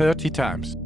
30 times.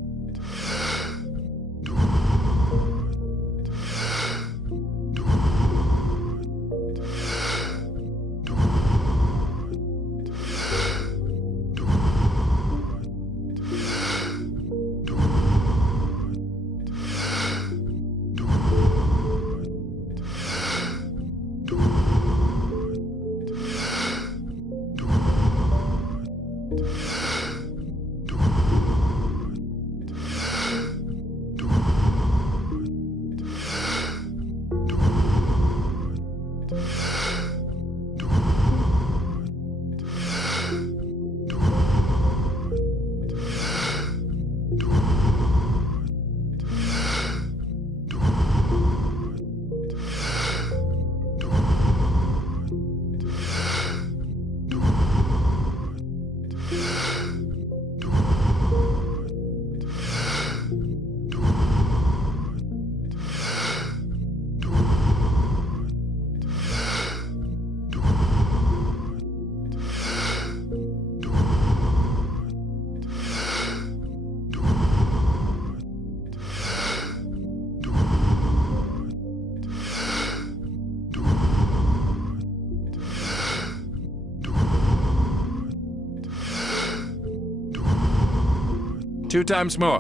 Two times more.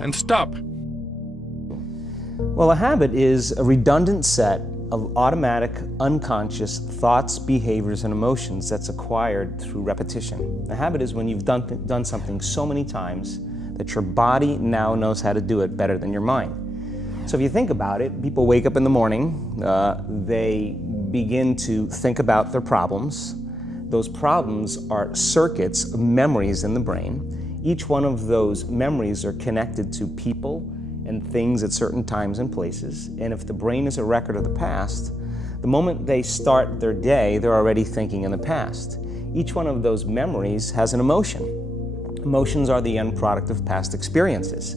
And stop. Well, a habit is a redundant set of automatic, unconscious thoughts, behaviors, and emotions that's acquired through repetition. A habit is when you've done something so many times that your body now knows how to do it better than your mind. So if you think about it, people wake up in the morning, they begin to think about their problems. Those problems are circuits of memories in the brain. Each one of those memories are connected to people and things at certain times and places. And if the brain is a record of the past, the moment they start their day, they're already thinking in the past. Each one of those memories has an emotion. Emotions are the end product of past experiences.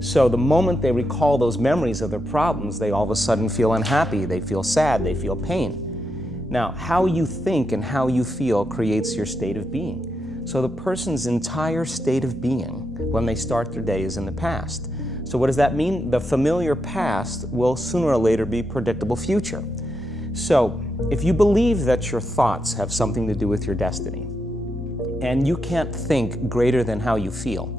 So the moment they recall those memories of their problems, they all of a sudden feel unhappy, they feel sad, they feel pain. Now, how you think and how you feel creates your state of being. So the person's entire state of being when they start their day is in the past. So what does that mean? The familiar past will sooner or later be predictable future. So if you believe that your thoughts have something to do with your destiny, and you can't think greater than how you feel,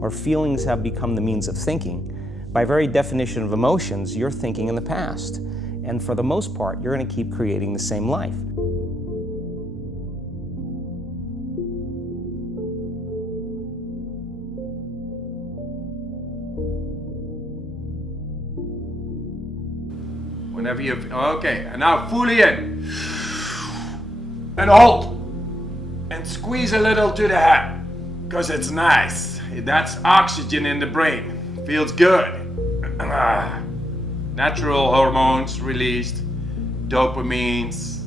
or feelings have become the means of thinking, by very definition of emotions, you're thinking in the past. And for the most part, you're going to keep creating the same life. Whenever you... Okay, and now fully in. And hold. And squeeze a little to the head. Because it's nice. That's oxygen in the brain. Feels good. Natural hormones released. Dopamines.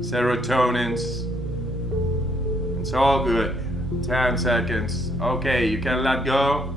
Serotonins. It's all good. 10 seconds. Okay, you can let go.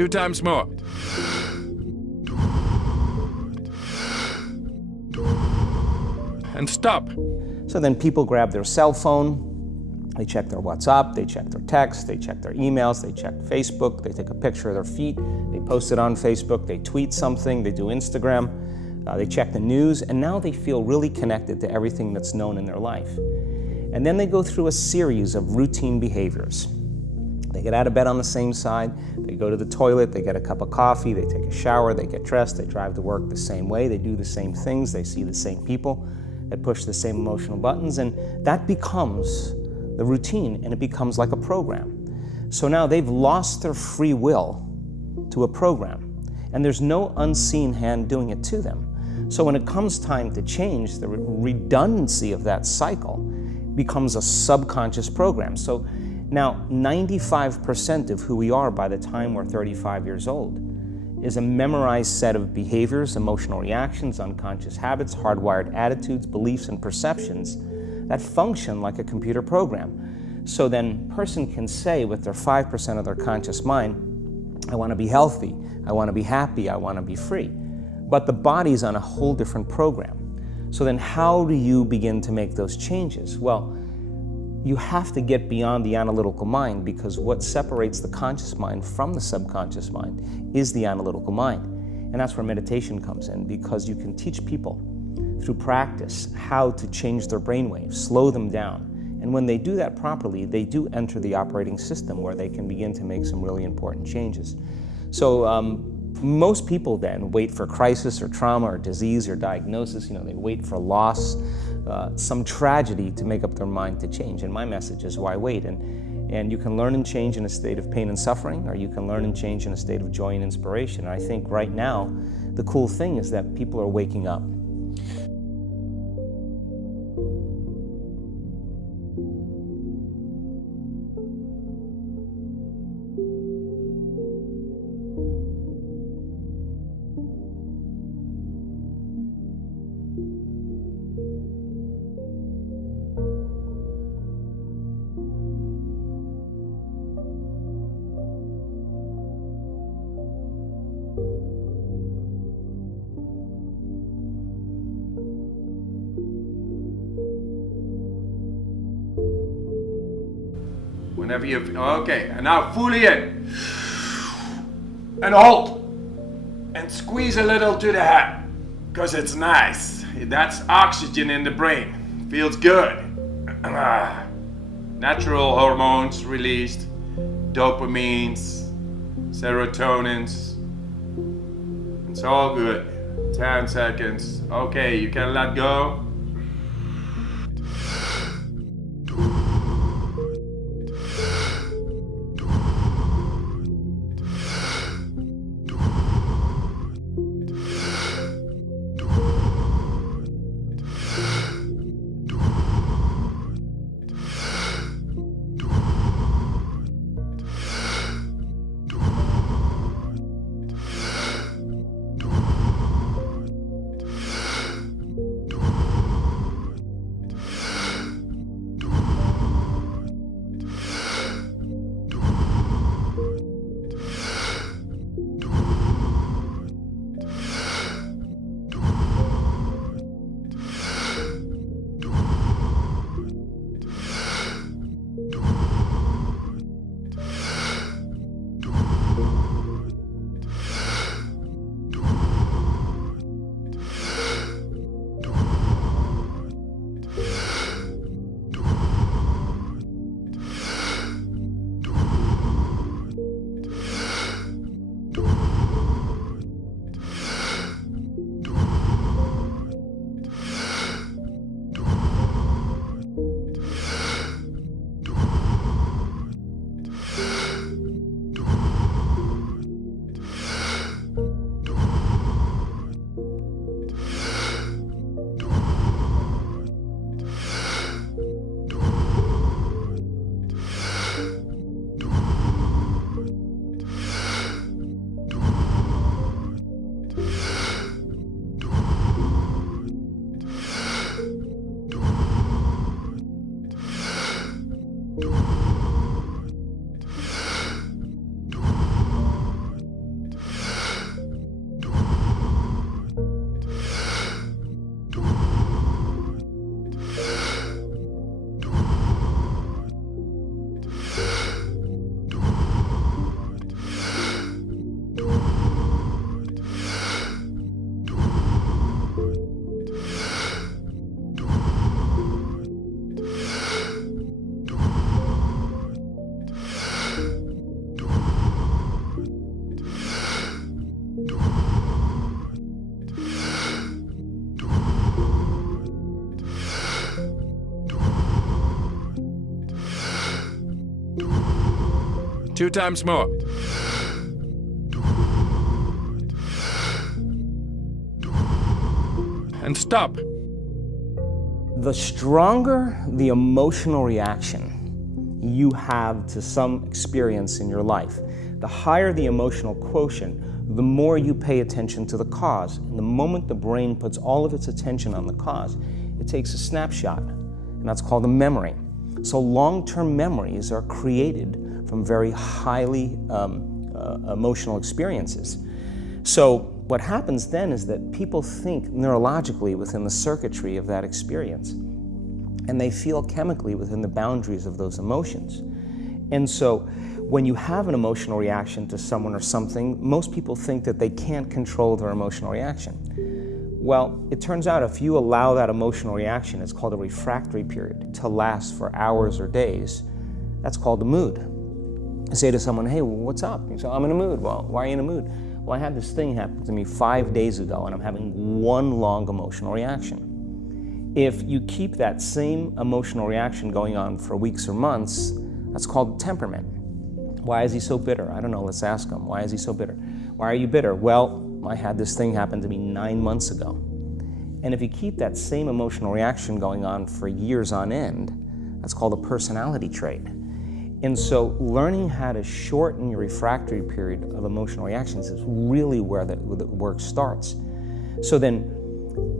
2 times more. And stop. So then people grab their cell phone, they check their WhatsApp, they check their text, they check their emails, they check Facebook, they take a picture of their feet, they post it on Facebook, they tweet something, they do Instagram, they check the news, and now they feel really connected to everything that's known in their life. And then they go through a series of routine behaviors. They get out of bed on the same side, they go to the toilet, they get a cup of coffee, they take a shower, they get dressed, they drive to work the same way, they do the same things, they see the same people, they push the same emotional buttons, and that becomes the routine, and it becomes like a program. So now they've lost their free will to a program, and there's no unseen hand doing it to them. So when it comes time to change, the redundancy of that cycle becomes a subconscious program. So now 95% of who we are by the time we're 35 years old is a memorized set of behaviors, emotional reactions, unconscious habits, hardwired attitudes, beliefs, and perceptions that function like a computer program. So then a person can say with their 5% of their conscious mind, I want to be healthy, I want to be happy, I want to be free. But the body's on a whole different program. So then how do you begin to make those changes? Well, you have to get beyond the analytical mind, because what separates the conscious mind from the subconscious mind is the analytical mind. And that's where meditation comes in, because you can teach people through practice how to change their brainwaves, slow them down. And when they do that properly, they do enter the operating system where they can begin to make some really important changes. So most people then wait for crisis or trauma or disease or diagnosis. They wait for loss, some tragedy to make up their mind to change. And my message is, why wait? And you can learn and change in a state of pain and suffering, or you can learn and change in a state of joy and inspiration. And I think right now, the cool thing is that people are waking up. Whenever you, okay, and now fully in. And hold. And squeeze a little to the head, because it's nice. That's oxygen in the brain. Feels good. Natural hormones released. Dopamines, serotonins. It's all good. 10 seconds. Okay, you can let go. 2 times more. And stop. The stronger the emotional reaction you have to some experience in your life, the higher the emotional quotient, the more you pay attention to the cause. And the moment the brain puts all of its attention on the cause, it takes a snapshot, and that's called a memory. So long-term memories are created from very highly emotional experiences. So what happens then is that people think neurologically within the circuitry of that experience, and they feel chemically within the boundaries of those emotions. And so when you have an emotional reaction to someone or something, most people think that they can't control their emotional reaction. Well, it turns out if you allow that emotional reaction, it's called a refractory period, to last for hours or days, that's called a mood. I say to someone, hey, what's up? You say, I'm in a mood. Well, why are you in a mood? Well, I had this thing happen to me 5 days ago, and I'm having one long emotional reaction. If you keep that same emotional reaction going on for weeks or months, that's called temperament. Why is he so bitter? I don't know, let's ask him. Why is he so bitter? Why are you bitter? Well, I had this thing happen to me 9 months ago. And if you keep that same emotional reaction going on for years on end, that's called a personality trait. And so learning how to shorten your refractory period of emotional reactions is really where the work starts. So then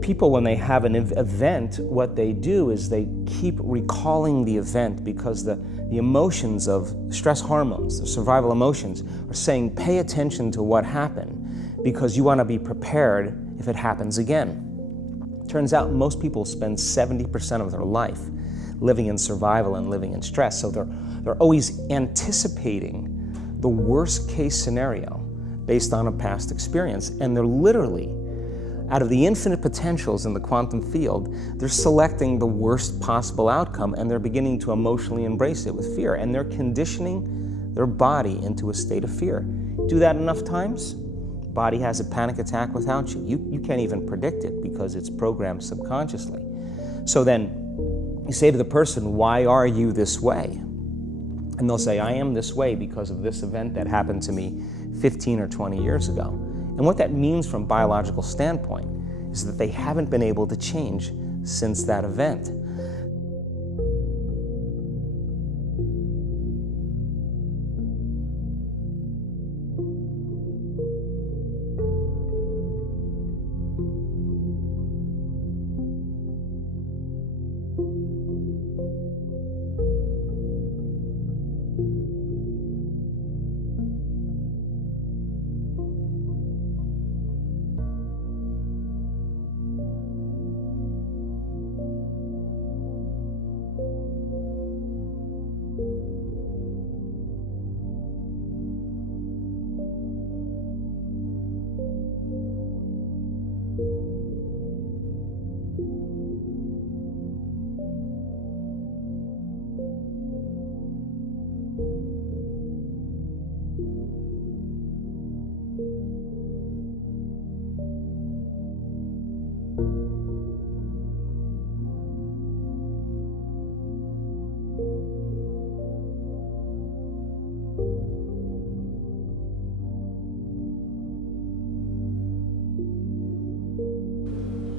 people, when they have an event, what they do is they keep recalling the event because the emotions of stress hormones, the survival emotions, are saying pay attention to what happened because you want to be prepared if it happens again. Turns out most people spend 70% of their life living in survival and living in stress, so they're always anticipating the worst case scenario based on a past experience, and they're literally, out of the infinite potentials in the quantum field, they're selecting the worst possible outcome, and they're beginning to emotionally embrace it with fear, and they're conditioning their body into a state of fear. Do that enough times, body has a panic attack without you. You can't even predict it because it's programmed subconsciously. So then you say to the person, why are you this way? And they'll say, I am this way because of this event that happened to me 15 or 20 years ago. And what that means from a biological standpoint is that they haven't been able to change since that event.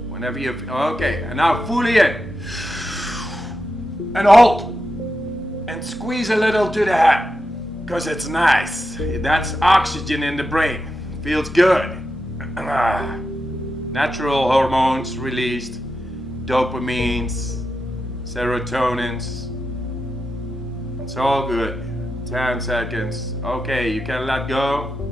Whenever you, okay, and now fully in. And hold. And squeeze a little to the head. Because it's nice. That's oxygen in the brain. Feels good. Natural hormones released. Dopamines. Serotonins. It's all good. 10 seconds. Okay, you can let go.